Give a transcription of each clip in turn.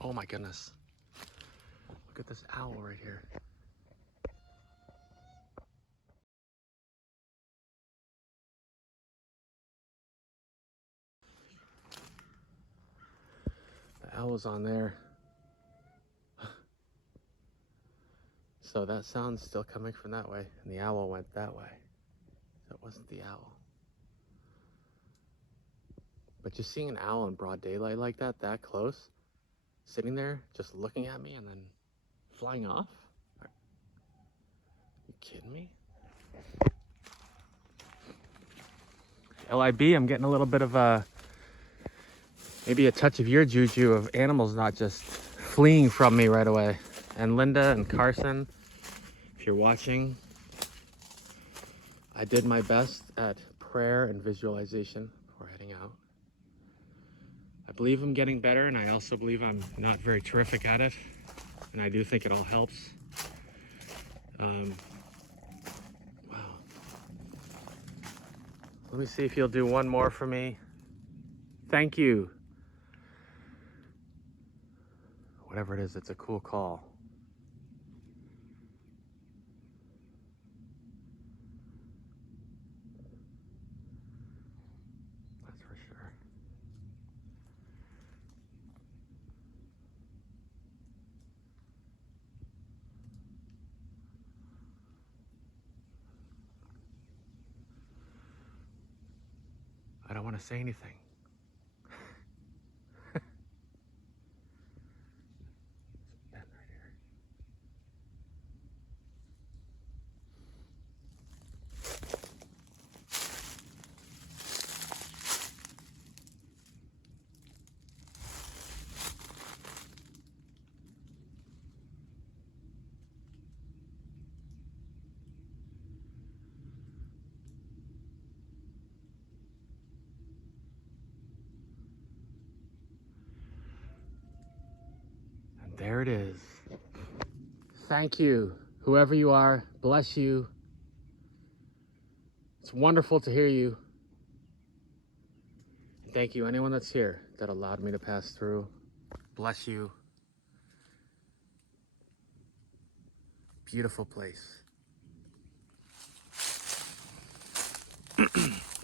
Oh my goodness. Look at this owl right here. The owl's on there. So that sound's still coming from that way, and the owl went that way. That wasn't the owl. But just seeing an owl in broad daylight like that close, sitting there, just looking at me and then flying off? Are you kidding me? LIB, I'm getting a little bit of maybe a touch of your juju of animals not just fleeing from me right away. And Linda and Carson, if you're watching, I did my best at prayer and visualization before heading out. I believe I'm getting better, and I also believe I'm not very terrific at it, and I do think it all helps. Wow. Let me see if you'll do one more for me. Thank you. Whatever it is, it's a cool call. That's for sure. I don't want to say anything. Ben right here. And there it is. Thank you, whoever you are. Bless you. It's wonderful to hear you. Thank you, anyone that's here that allowed me to pass through. Bless you. Beautiful place.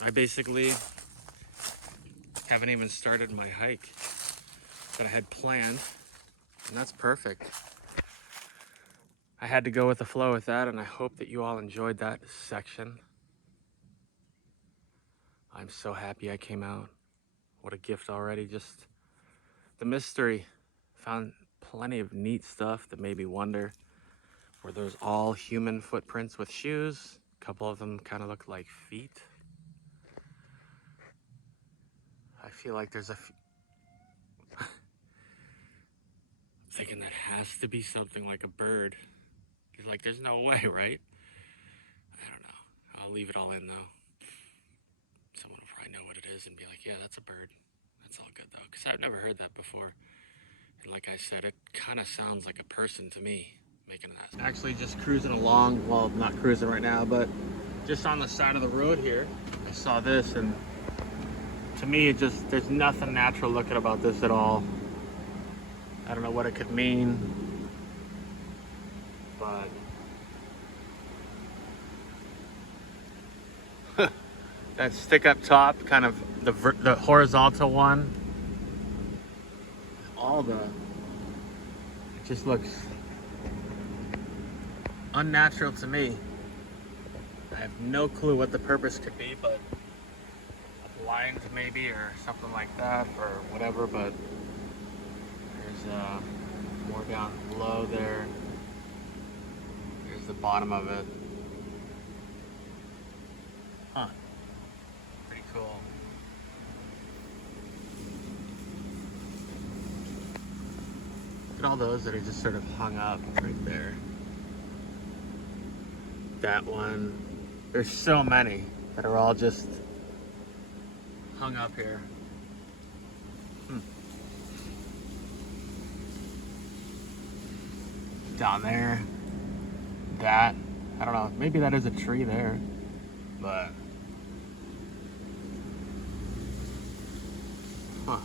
I basically haven't even started my hike that I had planned, and that's perfect. I had to go with the flow with that, and I hope that you all enjoyed that section. I'm so happy I came out. What a gift already. Just the mystery. Found plenty of neat stuff that made me wonder, were those all human footprints with shoes? A couple of them kind of look like feet. I feel like there's thinking that has to be something like a bird. You're like, there's no way, right? I don't know. I'll leave it all in though. Someone will probably know what it is and be like, yeah, that's a bird. That's all good though, because I've never heard that before. And like I said, it kind of sounds like a person to me making that. Actually just cruising along, well, not cruising right now, but just on the side of the road here, I saw this, and to me, it just, there's nothing natural looking about this at all. I don't know what it could mean, but that stick up top, kind of the horizontal one, it just looks unnatural to me. I have no clue what the purpose could be, but a blind maybe, or something like that, or whatever, but there's more down below there. There's the bottom of it. Huh. Pretty cool. Look at all those that are just sort of hung up right there. That one. There's so many that are all just hung up here. Down there. That. I don't know. Maybe that is a tree there. But. Huh.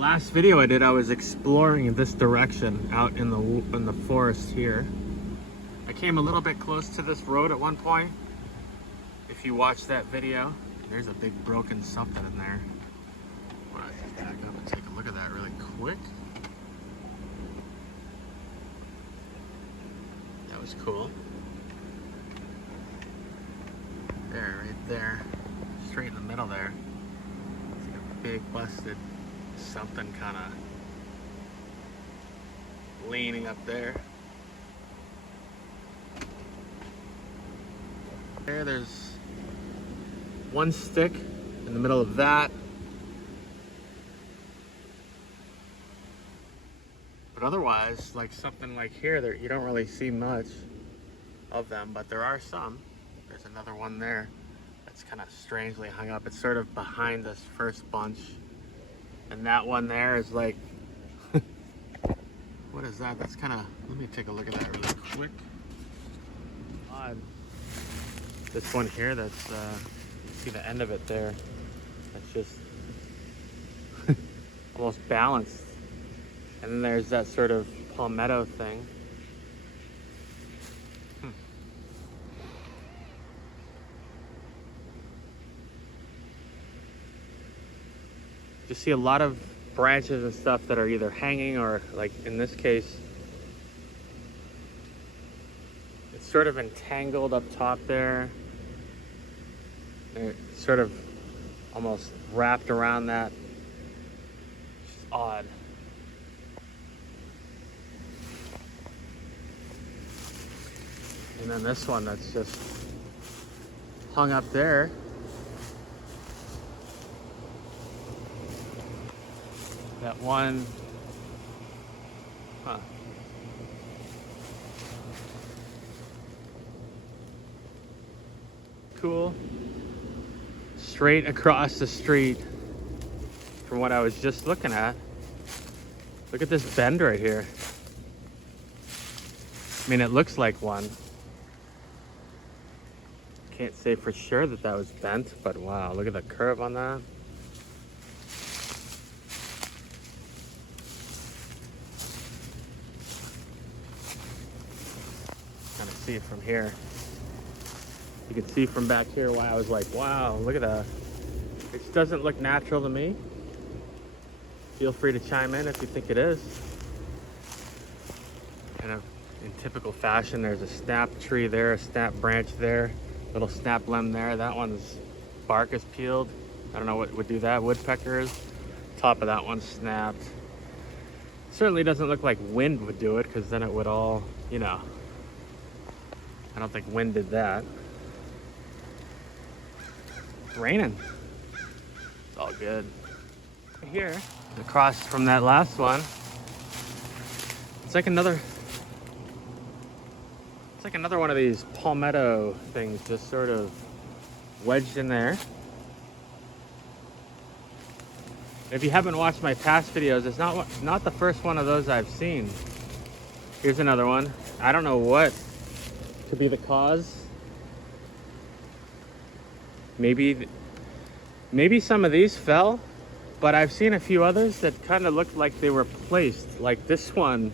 last video I did, I was exploring this direction out in the forest here. I came a little bit close to this road at one point. If you watch that video, there's a big broken something in there. Why don't I just back up and take a look at that really quick? That was cool. There, right there, straight in the middle there. It's like a big busted something kind of leaning up there. There's one stick in the middle of that. But otherwise, like something like here, there you don't really see much of them, but there are some. There's another one there that's kind of strangely hung up. It's sort of behind this first bunch. And that one there is like, what is that? That's kind of, let me take a look at that really quick. Odd. This one here, that's, you see the end of it there. That's just almost balanced. And then there's that sort of palmetto thing. Just see a lot of branches and stuff that are either hanging or, like in this case, it's sort of entangled up top there. It's sort of almost wrapped around that. It's just odd. And then this one that's just hung up there. That one, cool. Straight across the street from what I was just looking at. Look at this bend right here. I mean, it looks like one. Can't say for sure that that was bent, but wow, look at the curve on that. See it from here. You can see from back here why I was like, wow, look at that. It doesn't look natural to me. Feel free to chime in if you think it is. And in typical fashion, there's a snap tree there, a snap branch there, little snap limb there. That one's bark is peeled. I don't know what would do that. Woodpeckers. Top of that one snapped. Certainly doesn't look like wind would do it, because then it would all, you know. I don't think wind did that. It's raining. It's all good. Here, across from that last one, it's like another one of these palmetto things just sort of wedged in there. If you haven't watched my past videos, it's not the first one of those I've seen. Here's another one. I don't know what could be the cause. Maybe some of these fell, but I've seen a few others that kind of looked like they were placed. Like this one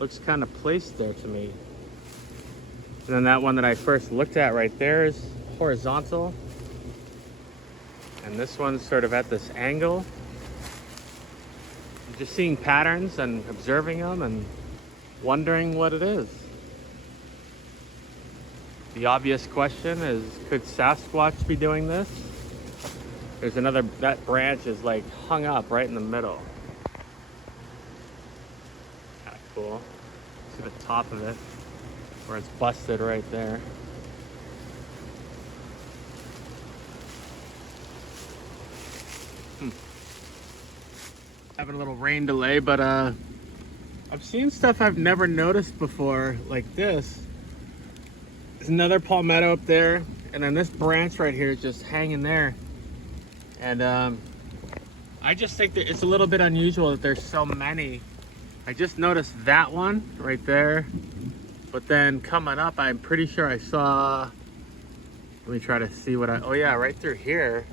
looks kind of placed there to me. And then that one that I first looked at right there is horizontal. And this one's sort of at this angle. I'm just seeing patterns and observing them and wondering what it is. The obvious question is, could Sasquatch be doing this? There's another, that branch is like hung up right in the middle. Kind of cool. See the top of it, where it's busted right there. Having a little rain delay, but I've seen stuff I've never noticed before like this. There's another palmetto up there, and then this branch right here is just hanging there. And I just think that it's a little bit unusual that there's so many. I just noticed that one right there, but then coming up, I'm pretty sure I saw, let me try to see what oh yeah, right through here,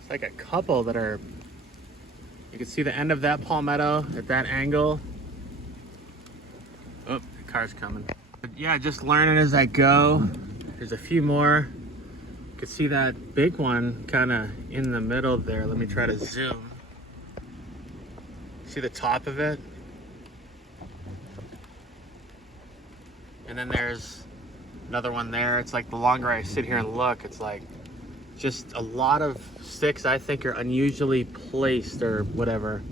it's like a couple that are, You can see the end of that palmetto at that angle. Oh, the car's coming. But yeah, just learning as I go. There's a few more. You can see that big one kind of in the middle there. Let me try to zoom. See the top of it? And then there's another one there. It's like the longer I sit here and look, it's like just a lot of sticks I think are unusually placed or whatever.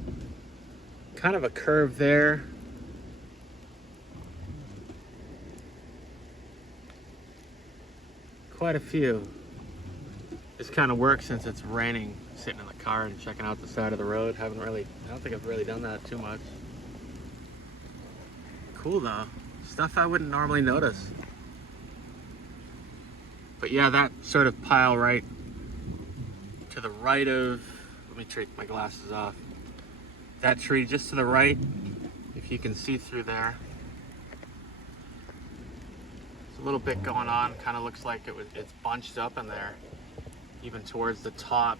Kind of a curve there. Quite a few. This kind of works since it's raining, sitting in the car and checking out the side of the road. I don't think I've really done that too much. Cool though. Stuff I wouldn't normally notice. But yeah, that sort of pile right to the right of, let me take my glasses off. That tree just to the right, if you can see through there. There's a little bit going on, kind of looks like it's bunched up in there, even towards the top.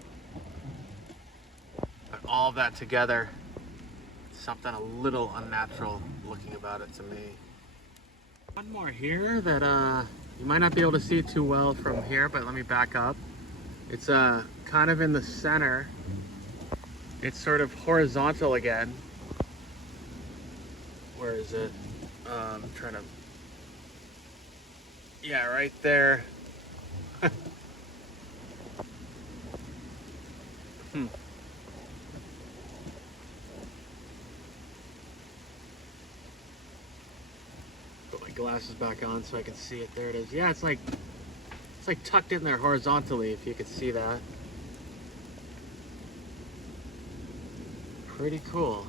But all of that together, something a little unnatural looking about it to me. One more here that you might not be able to see too well from here, but let me back up. It's kind of in the center. It's sort of horizontal again. Where is it? I'm trying to... Yeah, right there. Put my glasses back on so I can see it. There it is. Yeah, it's like tucked in there horizontally, if you could see that. Pretty cool.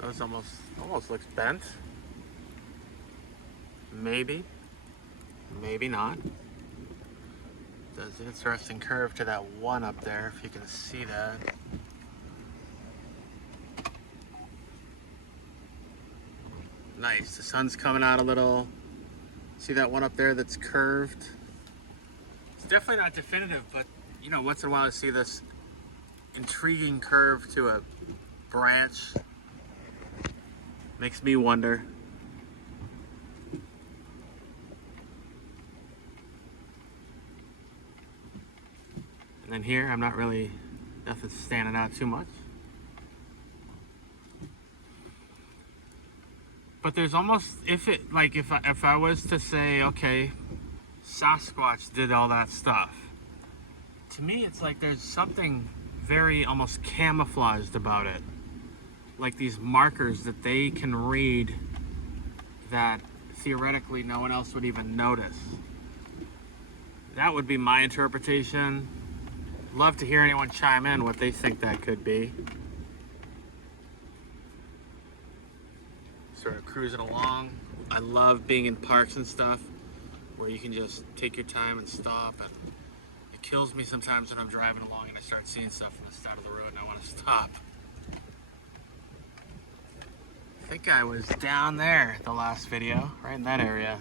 That almost looks bent. Maybe not. There's an interesting curve to that one up there, if you can see that. Nice, the sun's coming out a little. See that one up there that's curved? It's definitely not definitive, but you know, once in a while I see this intriguing curve to a branch. Makes me wonder. And then here, nothing's standing out too much. But there's almost, if I was to say, okay, Sasquatch did all that stuff, to me it's like there's something very almost camouflaged about it. Like these markers that they can read that theoretically no one else would even notice. That would be my interpretation. Love to hear anyone chime in what they think that could be. Sort of cruising along. I love being in parks and stuff where you can just take your time and stop. And it kills me sometimes when I'm driving along and I start seeing stuff from the side of the road and I want to stop. I think I was down there the last video, right in that area,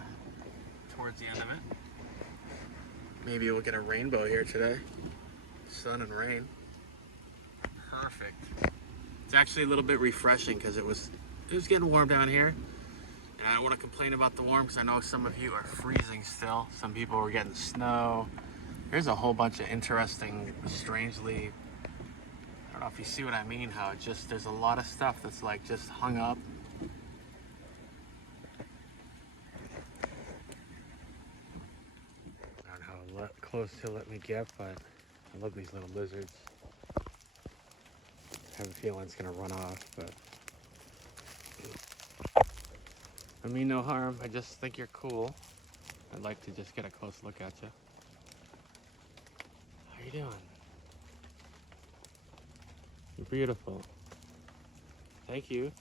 towards the end of it. Maybe we'll get a rainbow here today. Sun and rain. Perfect. It's actually a little bit refreshing because it was getting warm down here. And I don't want to complain about the warm because I know some of you are freezing still. Some people were getting snow. There's a whole bunch of interesting, strangely, I don't know if you see what I mean, how it just, there's a lot of stuff that's like just hung up. I don't know how close he'll let me get, but I love these little lizards. I have a feeling it's gonna run off, but I mean no harm. I just think you're cool. I'd like to just get a close look at you. How you doing? You're beautiful. Thank you.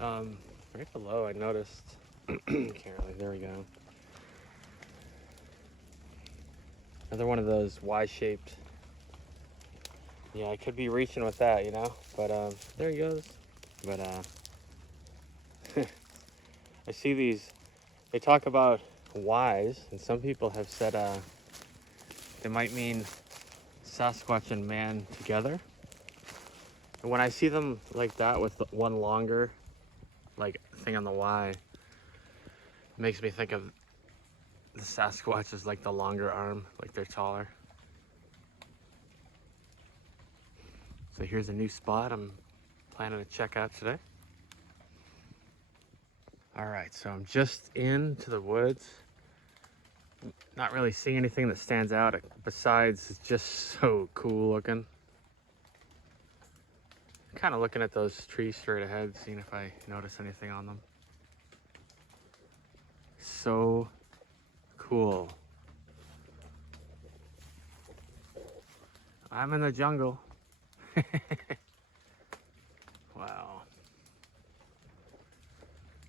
Right below I noticed, can't really, there we go. Another one of those Y-shaped. Yeah, I could be reaching with that, you know, but there he goes. But I see these, they talk about Ys, and some people have said they might mean Sasquatch and man together. And when I see them like that with one longer, like thing on the Y, it makes me think of the Sasquatch as like the longer arm, like they're taller. So here's a new spot I'm planning to check out today. All right, so I'm just into the woods. Not really seeing anything that stands out besides it's just so cool looking. Kind of looking at those trees straight ahead, seeing if I notice anything on them. So cool. I'm in the jungle. Wow.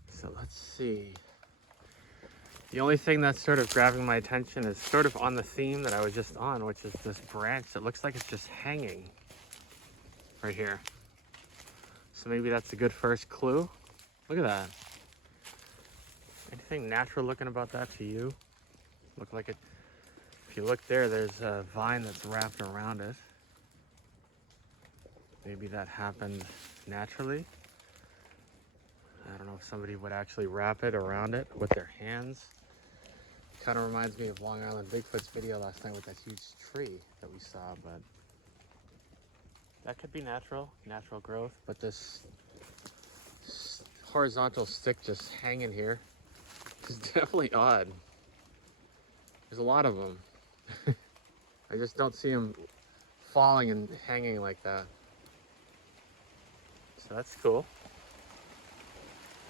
So let's see. The only thing that's sort of grabbing my attention is sort of on the theme that I was just on, which is this branch that looks like it's just hanging right here. So maybe that's a good first clue. Look at that. Anything natural looking about that to you? Look like it. If you look there, there's a vine that's wrapped around it. Maybe that happened naturally. I don't know if somebody would actually wrap it around it with their hands. Kind of reminds me of Long Island Bigfoot's video last night with that huge tree that we saw, but that could be natural growth. But this horizontal stick just hanging here is definitely odd. There's a lot of them. I just don't see them falling and hanging like that. So that's cool.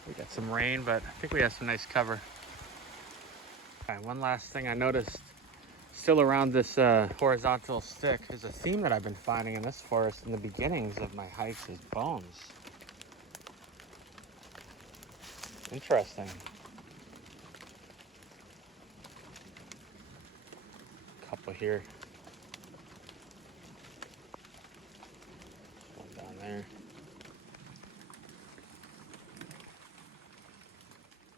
We got some rain, but I think we have some nice cover. All right, one last thing I noticed still around this horizontal stick is a theme that I've been finding in this forest in the beginnings of my hikes is bones. Interesting. A couple here. One down there.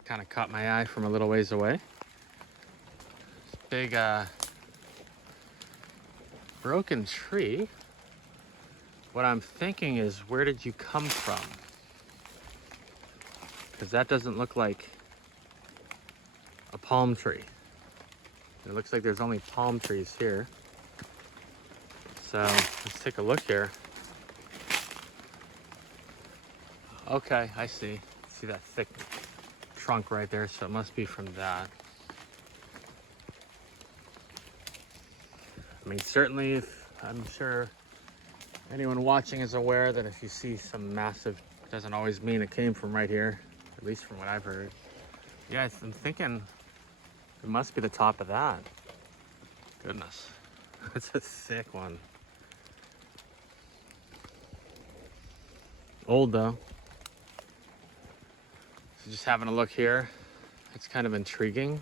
Kind of caught my eye from a little ways away. Big broken tree. What I'm thinking is, where did you come from? Because that doesn't look like a palm tree. It looks like there's only palm trees here. So let's take a look here. Okay, I see. See that thick trunk right there, so it must be from that. I mean, certainly, if I'm sure anyone watching is aware that if you see some massive, doesn't always mean it came from right here, at least from what I've heard. Yeah, I'm thinking it must be the top of that. Goodness, that's a thick one. Old though. So just having a look here, it's kind of intriguing.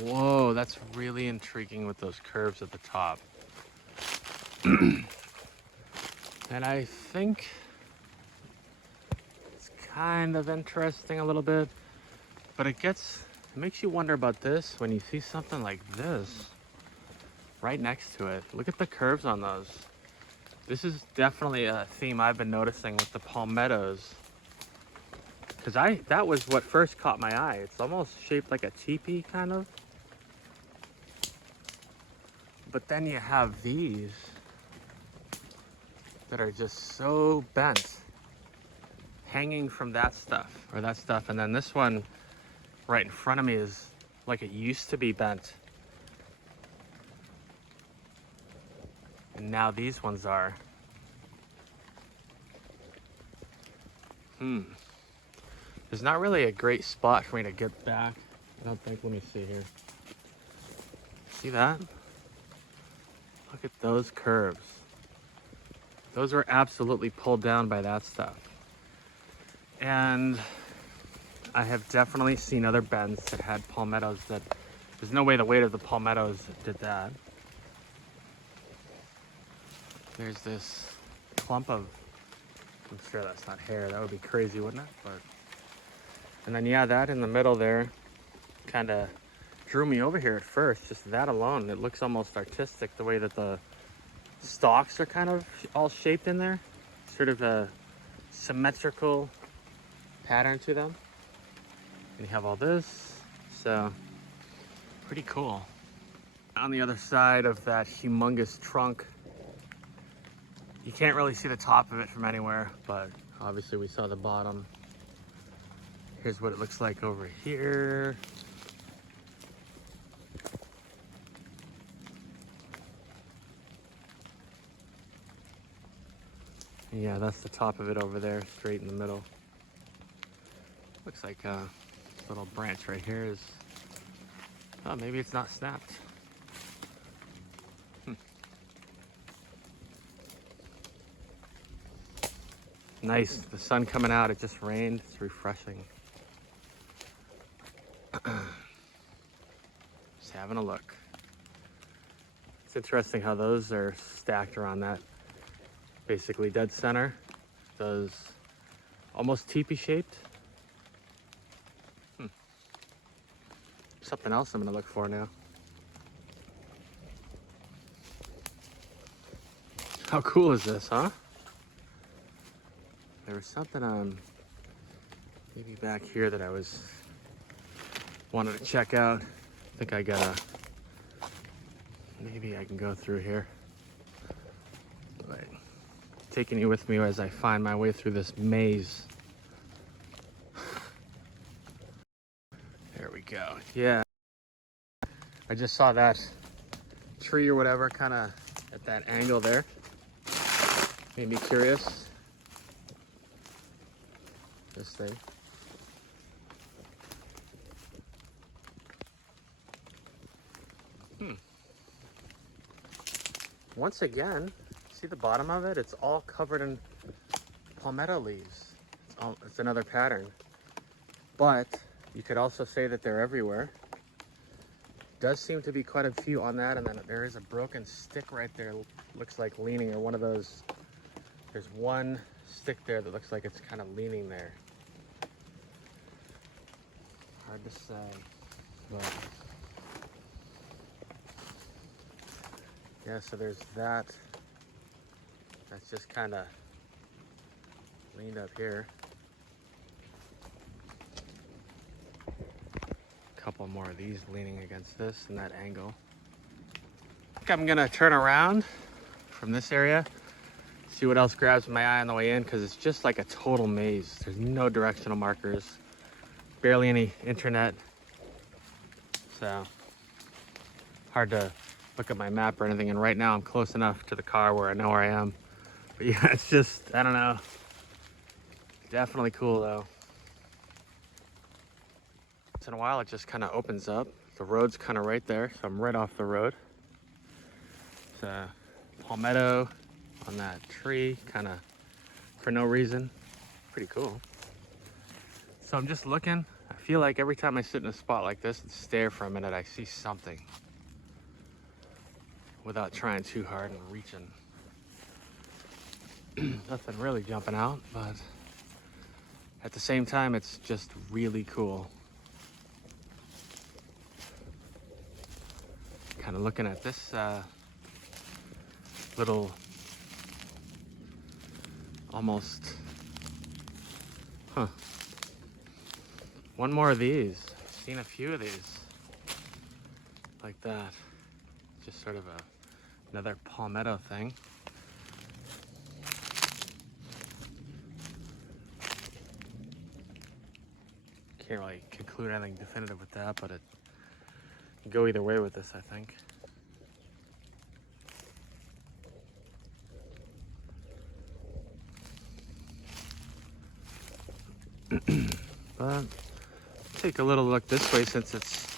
Whoa, that's really intriguing with those curves at the top. And I think it's kind of interesting a little bit, but it makes you wonder about this when you see something like this right next to it. Look at the curves on those. This is definitely a theme I've been noticing with the palmettos. Because that was what first caught my eye. It's almost shaped like a teepee, kind of. But then you have these that are just so bent, hanging from that stuff, and then this one right in front of me is like it used to be bent. And now these ones are. There's not really a great spot for me to get back. I don't think. Let me see here. See that? Look at those curves. Those were absolutely pulled down by that stuff. And I have definitely seen other bends that had palmettos that, there's no way the weight of the palmettos did that. There's this clump of, I'm sure that's not hair, that would be crazy, wouldn't it? But, and then yeah, that in the middle there kind of drew me over here at first, just that alone. It looks almost artistic the way that the stalks are kind of all shaped in there. Sort of a symmetrical pattern to them. And you have all this, so pretty cool. On the other side of that humongous trunk, you can't really see the top of it from anywhere, but obviously we saw the bottom. Here's what it looks like over here. Yeah, that's the top of it over there, straight in the middle. Looks like a little branch right here is, oh, maybe it's not snapped. Nice, the sun coming out, it just rained, it's refreshing. Just having a look. It's interesting how those are stacked around that basically dead center. Those almost teepee shaped. Something else I'm gonna look for now. How cool is this, huh? There was something maybe back here that I wanted to check out. I think I gotta, maybe I can go through here. But taking you with me as I find my way through this maze. There we go. Yeah, I just saw that tree or whatever kind of at that angle there. Made me curious. This thing. Once again, see the bottom of it? It's all covered in palmetto leaves. It's another pattern. But you could also say that they're everywhere. Does seem to be quite a few on that, and then there is a broken stick right there. Looks like leaning, or one of those. There's one stick there that looks like it's kind of leaning there. Hard to say, but yeah, so there's that. That's just kind of leaned up here. A couple more of these leaning against this in that angle. I think I'm gonna turn around from this area, see what else grabs my eye on the way in, because it's just like a total maze. There's no directional markers, barely any internet, so hard to look at my map or anything. And right now I'm close enough to the car where I know where I am. But yeah, it's just, I don't know, definitely cool though. Once in a while it just kind of opens up. The road's kind of right there, so I'm right off the road. It's a palmetto on that tree, kind of for no reason. Pretty cool. So I'm just looking. I feel like every time I sit in a spot like this and stare for a minute, I see something without trying too hard and reaching. Nothing really jumping out, but at the same time, it's just really cool. Kind of looking at this little, almost, one more of these. I've seen a few of these like that. Just sort of another palmetto thing. Can't really conclude anything definitive with that, but it can go either way with this, I think. But take a little look this way since it's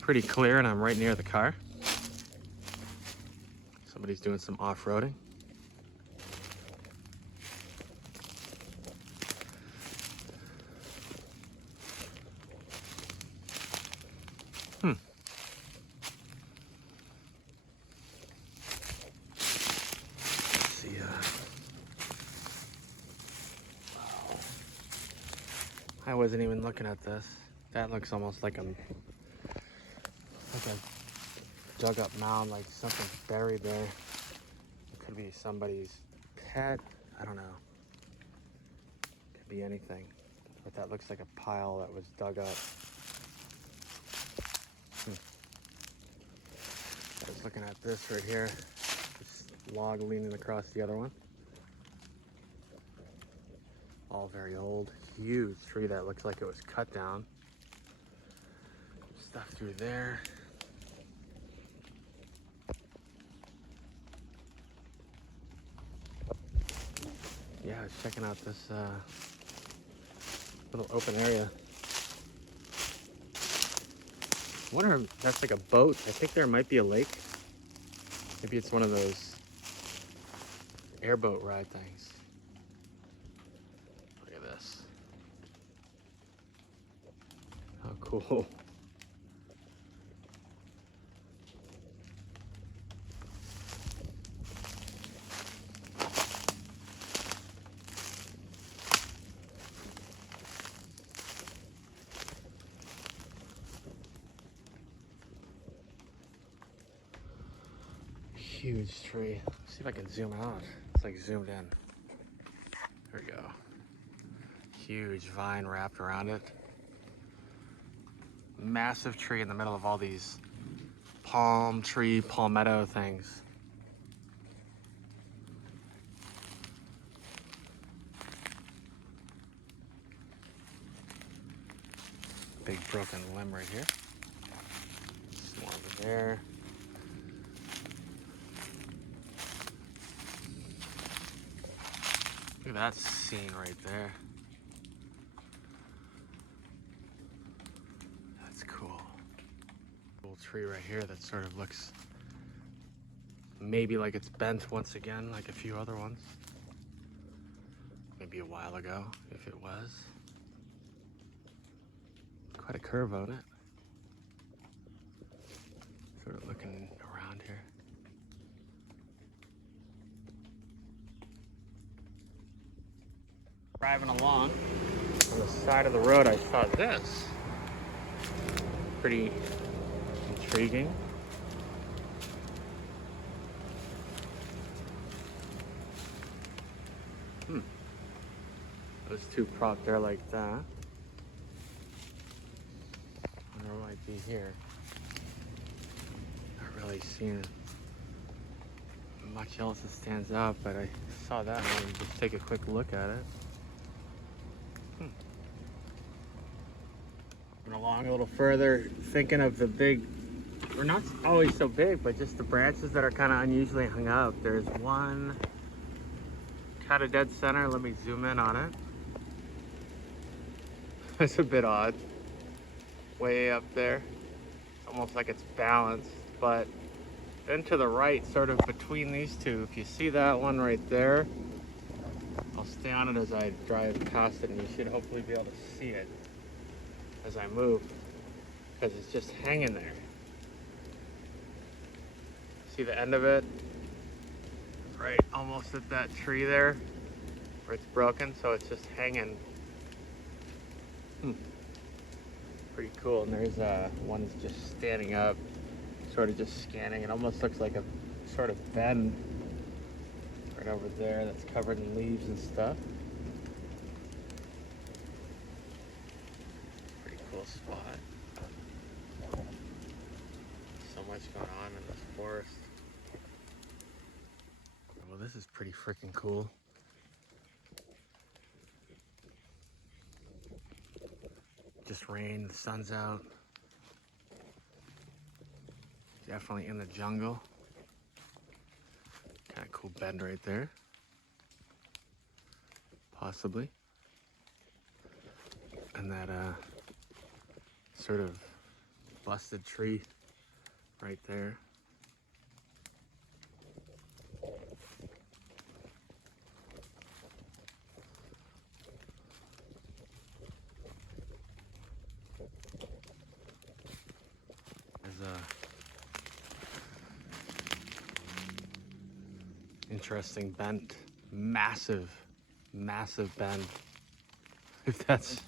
pretty clear and I'm right near the car. Somebody's doing some off-roading. I wasn't even looking at this. That looks almost like dug up mound, like something's buried there. It could be somebody's pet. I don't know. Could be anything. But that looks like a pile that was dug up. I was looking at this right here. This log leaning across the other one. All very old. Huge tree that looks like it was cut down. Stuff through there. Yeah, I was checking out this little open area. I wonder if that's like a boat. I think there might be a lake. Maybe it's one of those airboat ride things. Look at this. How cool. Huge tree. Let's see if I can zoom out. It's like zoomed in. There we go. Huge vine wrapped around it. Massive tree in the middle of all these palm tree, palmetto things. Big broken limb right here. Some more over there. Look at that scene right there. That's cool. Little tree right here that sort of looks maybe like it's bent once again, like a few other ones. Maybe a while ago, if it was. Quite a curve on it. Sort of looking around here. Driving along on the side of the road, I saw this. Pretty intriguing. Those two propped there like that. I wonder what might be here. Not really seeing much else that stands out, but I saw that and I wanted to just take a quick look at it. Went along a little further, thinking of the big, or not always so big, but just the branches that are kind of unusually hung up. There's one kind of dead center. Let me zoom in on it. It's a bit odd. Way up there. It's almost like it's balanced, but then to the right, sort of between these two, if you see that one right there, I'll stay on it as I drive past it and you should hopefully be able to see it as I move, because it's just hanging there. See the end of it? Right, almost at that tree there, where it's broken, so it's just hanging. Pretty cool, and there's one that's just standing up, sort of just scanning. It almost looks like a sort of bend right over there that's covered in leaves and stuff. Cool spot. So much going on in this forest. Well, this is pretty freaking cool. Just rain, the sun's out. Definitely in the jungle. Kind of cool bend right there. Possibly. And that sort of busted tree right there. There's a interesting bent, massive bend. If that's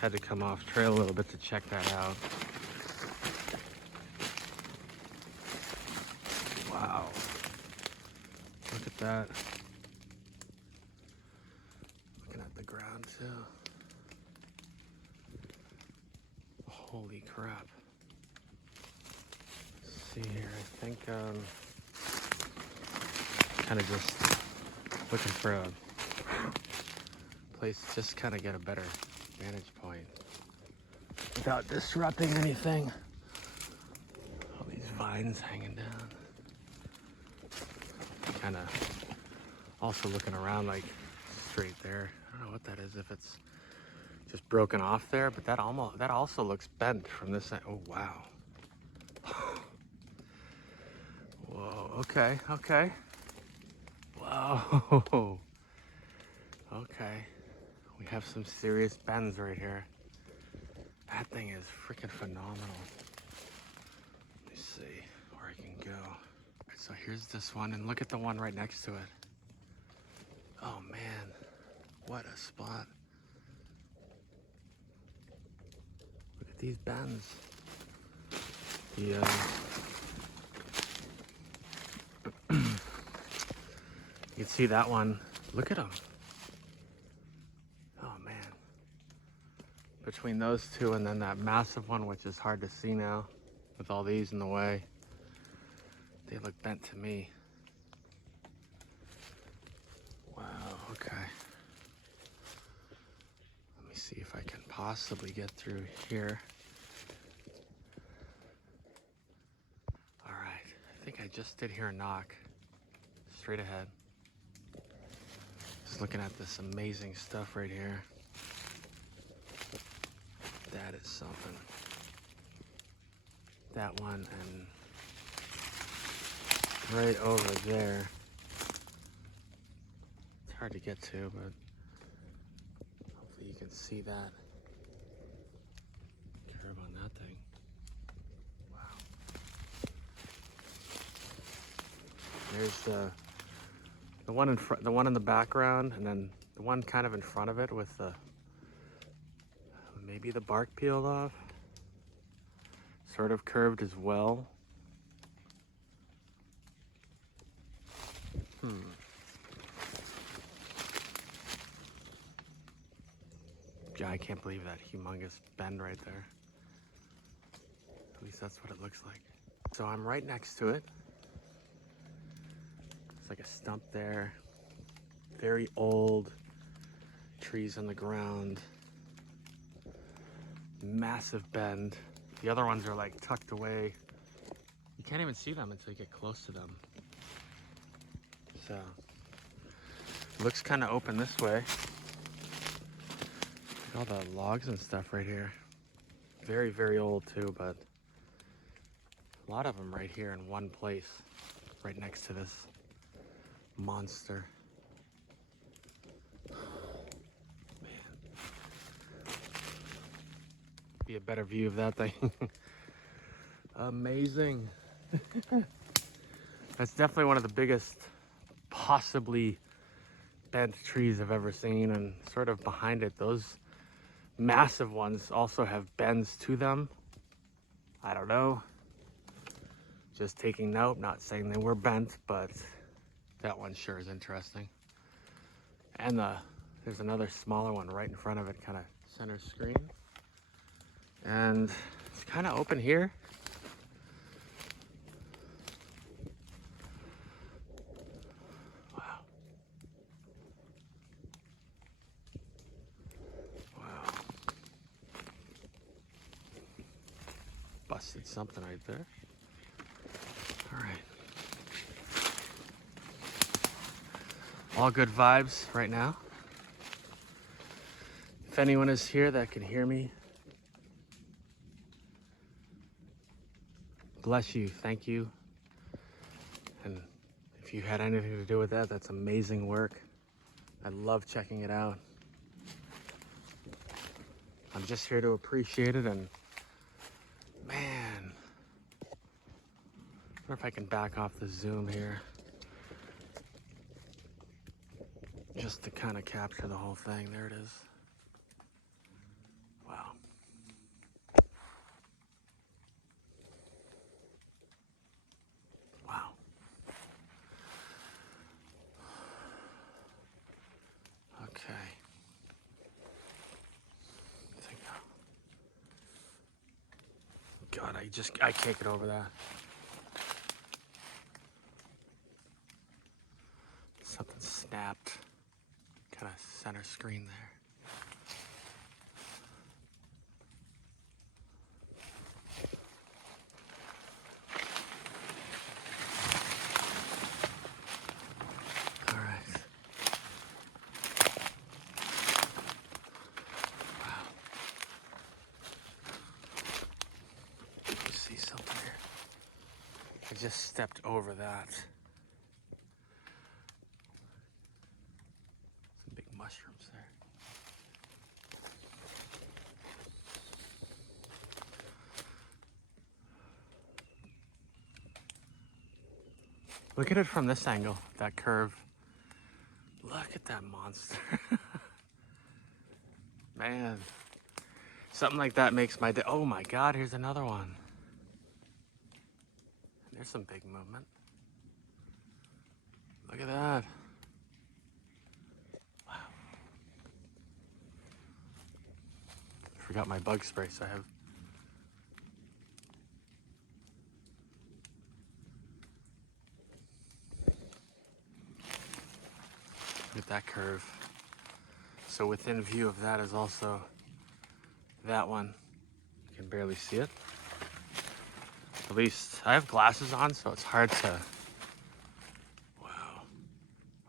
had to come off trail a little bit to check that out. that. Looking at the ground too. Holy crap. Let's see here, I think kind of just looking for a place to just kind of get a better vantage point without disrupting anything. All these vines hanging down. Kind of also looking around like straight there. I don't know what that is, if it's just broken off there, but that also looks bent from this side. Oh wow. Whoa, okay, okay. Whoa. Okay. We have some serious bends right here. That thing is freaking phenomenal. Let me see where I can go. All right, so here's this one, and look at the one right next to it. Oh man, what a spot. Look at these bends. Yeah. You can see that one. Look at them. Oh man. Between those two and then that massive one, which is hard to see now with all these in the way, they look bent to me. Wow, okay. Let me see if I can possibly get through here. All right, I think I just did hear a knock. Straight ahead. Just looking at this amazing stuff right here. That is something. That one and right over there. It's hard to get to, but hopefully you can see that curve on that thing. Wow. There's the one in front, the one in the background, and then the one kind of in front of it with the maybe the bark peeled off. Sort of curved as well. Yeah, I can't believe that humongous bend right there. At least that's what it looks like. So I'm right next to it. It's like a stump there. Very old trees on the ground. Massive bend. The other ones are like tucked away. You can't even see them until you get close to them. So, it looks kind of open this way. Look at all the logs and stuff right here. Very, very old too, but a lot of them right here in one place, right next to this monster. Man. Be a better view of that thing. Amazing. That's definitely one of the biggest possibly bent trees I've ever seen, and sort of behind it, those massive ones also have bends to them. I don't know. Just taking note, not saying they were bent, but that one sure is interesting. And there's another smaller one right in front of it, kind of center screen. And it's kind of open here. Wow. Wow. Busted something right there. All right. All good vibes right now. If anyone is here that can hear me, bless you, thank you. And if you had anything to do with that, that's amazing work. I love checking it out. I'm just here to appreciate it, and man, I wonder if I can back off the zoom here just to kind of capture the whole thing. There it is. Wow. Wow. I can't get over that. Something snapped, kind of center screen there. All right. Wow. You see something here? I just stepped over that. Some big mushrooms there. Look at it from this angle, that curve. Look at that monster. Man, something like that makes my day. Oh my God, here's another one. There's some big movement. Look at that. Wow. Forgot my bug spray, so I have. Look at that curve. So within view of that is also that one. You can barely see it. At least I have glasses on, so it's hard to. Wow.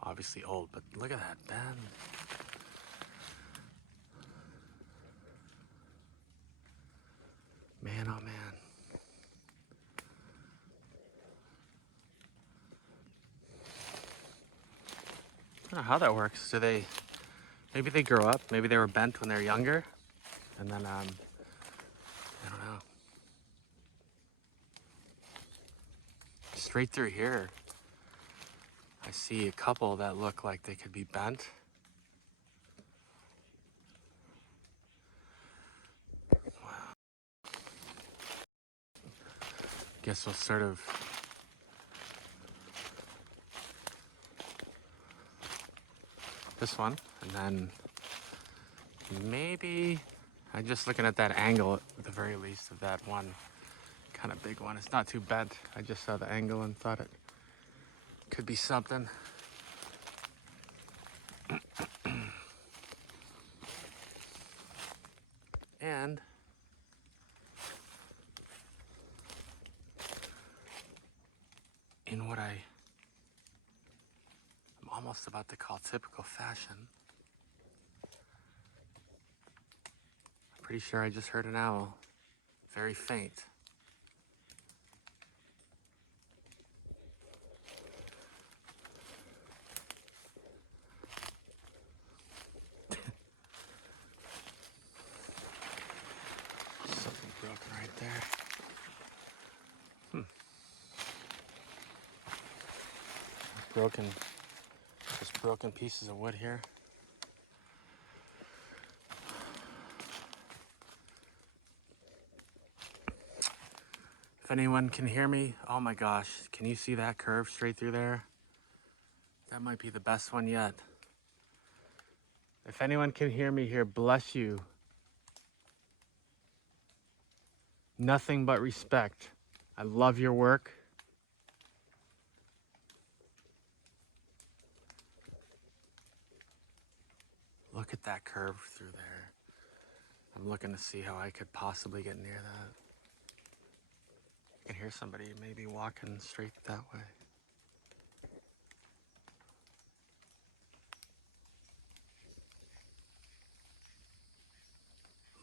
Obviously old, but look at that bend. Man, oh man. I don't know how that works. Maybe they grow up, maybe they were bent when they were younger, and then, I don't know. Straight through here, I see a couple that look like they could be bent. Wow. Guess we'll sort of this one, and then maybe I'm just looking at that angle at the very least of that one kind of big one. It's not too bent. I just saw the angle and thought it could be something. And in what I'm almost about to call typical fashion, I'm pretty sure I just heard an owl. Very faint. Something broken right there. Just broken pieces of wood here. If anyone can hear me, oh my gosh, can you see that curve straight through there? That might be the best one yet. If anyone can hear me here, bless you. Nothing but respect. I love your work. Look at that curve through there. I'm looking to see how I could possibly get near that. I can hear somebody maybe walking straight that way.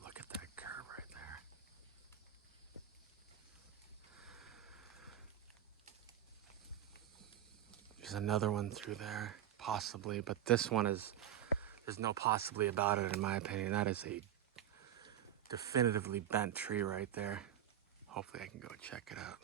Look at that curve right there. There's another one through there, possibly, but this one there's no possibly about it in my opinion. That is a definitively bent tree right there. Hopefully I can go check it out.